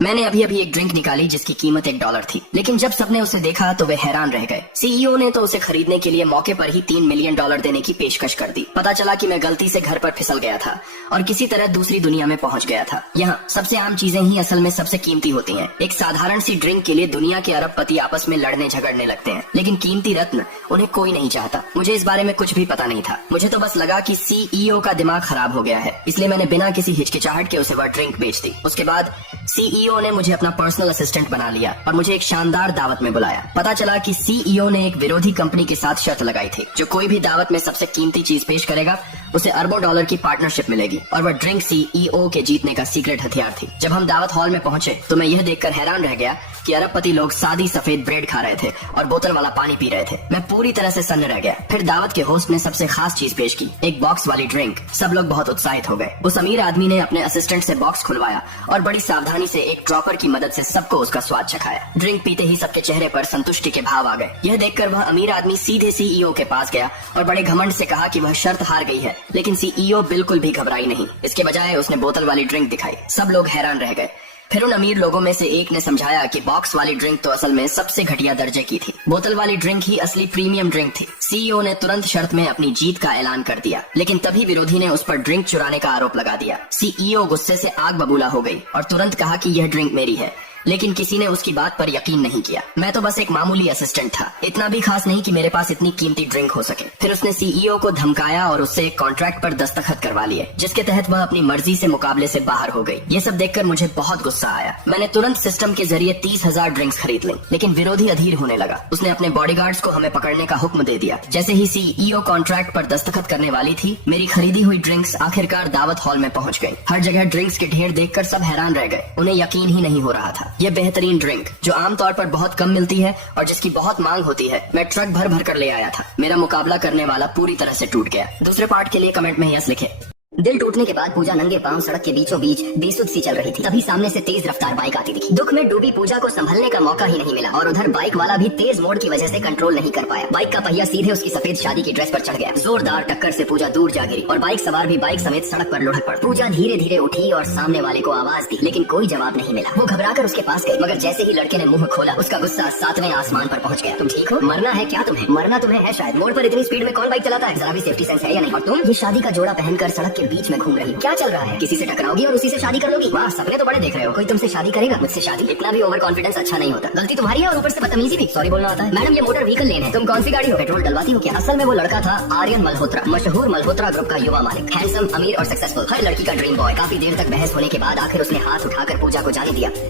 मैंने अभी अभी एक ड्रिंक निकाली जिसकी कीमत $1 थी, लेकिन जब सबने उसे देखा तो वे हैरान रह गए। सीईओ ने तो उसे खरीदने के लिए मौके पर ही $3 मिलियन देने की पेशकश कर दी। पता चला कि मैं गलती से घर पर फिसल गया था और किसी तरह दूसरी दुनिया में पहुंच गया था। यहाँ सबसे आम चीजें ही असल में सबसे कीमती होती हैं। एक साधारण सी ड्रिंक के लिए दुनिया के अरबपति आपस में लड़ने झगड़ने लगते हैं, लेकिन कीमती रत्न उन्हें कोई नहीं चाहता। मुझे इस बारे में कुछ भी पता नहीं था। मुझे तो बस लगा कि सीईओ का दिमाग खराब हो गया है, इसलिए मैंने बिना किसी हिचकिचाहट के उसे वह ड्रिंक बेच दी। उसके बाद सीईओ ने मुझे अपना पर्सनल असिस्टेंट बना लिया और मुझे एक शानदार दावत में बुलाया। पता चला कि सीईओ ने एक विरोधी कंपनी के साथ शर्त लगाई थी, जो कोई भी दावत में सबसे कीमती चीज पेश करेगा उसे अरबों डॉलर की पार्टनरशिप मिलेगी, और वह ड्रिंक सीईओ के जीतने का सीक्रेट हथियार थी। जब हम दावत हॉल में पहुंचे तो मैं यह देखकर हैरान रह गया कि अरबपति लोग सादी सफेद ब्रेड खा रहे थे और बोतल वाला पानी पी रहे थे। मैं पूरी तरह से सन्न रह गया। फिर दावत के होस्ट ने सबसे खास चीज पेश की, एक बॉक्स वाली ड्रिंक। सब लोग बहुत उत्साहित हो गए। उस अमीर आदमी ने अपने असिस्टेंट से बॉक्स खुलवाया और बड़ी सावधानी से एक ड्रॉपर की मदद से सबको उसका स्वाद चखाया। ड्रिंक पीते ही सबके चेहरे पर संतुष्टि के भाव आ गए। यह देखकर वह अमीर आदमी सीधे सीईओ के पास गया और बड़े घमंड से कहा कि वह शर्त हार गई है, लेकिन सीईओ बिल्कुल भी घबराई नहीं। इसके बजाय उसने बोतल वाली ड्रिंक दिखाई। सब लोग हैरान रह गए। फिर उन अमीर लोगों में से एक ने समझाया कि बॉक्स वाली ड्रिंक तो असल में सबसे घटिया दर्जे की थी, बोतल वाली ड्रिंक ही असली प्रीमियम ड्रिंक थी। सीईओ ने तुरंत शर्त में अपनी जीत का ऐलान कर दिया, लेकिन तभी विरोधी ने उस पर ड्रिंक चुराने का आरोप लगा दिया। सीईओ गुस्से से आग बबूला हो गई और तुरंत कहा कि यह ड्रिंक मेरी है, लेकिन किसी ने उसकी बात पर यकीन नहीं किया। मैं तो बस एक मामूली असिस्टेंट था, इतना भी खास नहीं कि मेरे पास इतनी कीमती ड्रिंक हो सके। फिर उसने सीईओ को धमकाया और उससे एक कॉन्ट्रैक्ट पर दस्तखत करवा लिए, जिसके तहत वह अपनी मर्जी से मुकाबले से बाहर हो गई। ये सब देखकर मुझे बहुत गुस्सा आया। मैंने तुरंत सिस्टम के जरिए 30,000 ड्रिंक्स खरीद ली, लेकिन विरोधी अधीर होने लगा। उसने अपने बॉडीगार्ड्स को हमें पकड़ने का हुक्म दे दिया। जैसे ही सीईओ कॉन्ट्रैक्ट पर दस्तखत करने वाली थी, मेरी खरीदी हुई ड्रिंक्स आखिरकार दावत हॉल में पहुंच गई। हर जगह ड्रिंक्स के ढेर देखकर सब हैरान रह गए। उन्हें यकीन ही नहीं हो रहा था। यह बेहतरीन ड्रिंक जो आमतौर पर बहुत कम मिलती है और जिसकी बहुत मांग होती है, मैं ट्रक भर भर कर ले आया था। मेरा मुकाबला करने वाला पूरी तरह से टूट गया। दूसरे पार्ट के लिए कमेंट में यस लिखे। दिल टूटने के बाद पूजा नंगे पांव सड़क के बीचों बीच बेसुध सी चल रही थी। तभी सामने से तेज रफ्तार बाइक आती दिखी। दुख में डूबी पूजा को संभलने का मौका ही नहीं मिला और उधर बाइक वाला भी तेज मोड़ की वजह से कंट्रोल नहीं कर पाया। बाइक का पहिया सीधे उसकी सफेद शादी की ड्रेस पर चढ़ गया। जोरदार टक्कर से पूजा दूर जा गिरी और बाइक सवार भी बाइक समेत सड़क पर लुढ़क पड़ा। पूजा धीरे धीरे उठी और सामने वाले को आवाज दी, लेकिन कोई जवाब नहीं मिला। वो घबराकर उसके पास गई, मगर जैसे ही लड़के ने मुंह खोला, उसका गुस्सा 7वें आसमान पर पहुंच गया। तुम ठीक हो? मरना है क्या तुम्हें? मरना तुम्हें है शायद। मोड़ पर इतनी स्पीड में कौन बाइक चलाता है? जरा भी सेफ्टी सेंस है या नहीं? और तुम ये शादी का जोड़ा पहनकर सड़क के बीच में घूम रही हो, क्या चल रहा है? किसी से टकराओगी और उसी से शादी कर लोगी? वाह, सपने तो बड़े देख रहे हो। कोई तुमसे शादी करेगा? मुझसे शादी? इतना भी ओवर कॉन्फिडेंस अच्छा नहीं होता। गलती तुम्हारी है और ऊपर से बदतमीजी भी। सॉरी बोलना होता है। मैडम, ये मोटर व्हीकल लेन है। तुम कौन सी गाड़ी हो? पेट्रोल डलवाती हो क्या? असल में वो लड़का था आर्यन मल्होत्रा, मशहूर मल्होत्रा ग्रुप का युवा मालिक। हैंडसम, अमीर और सक्सेसफुल, हर लड़की का ड्रीम बॉय। काफी देर तक बहस होने के बाद आखिर उसने हाथ उठाकर पूजा को जाने दिया।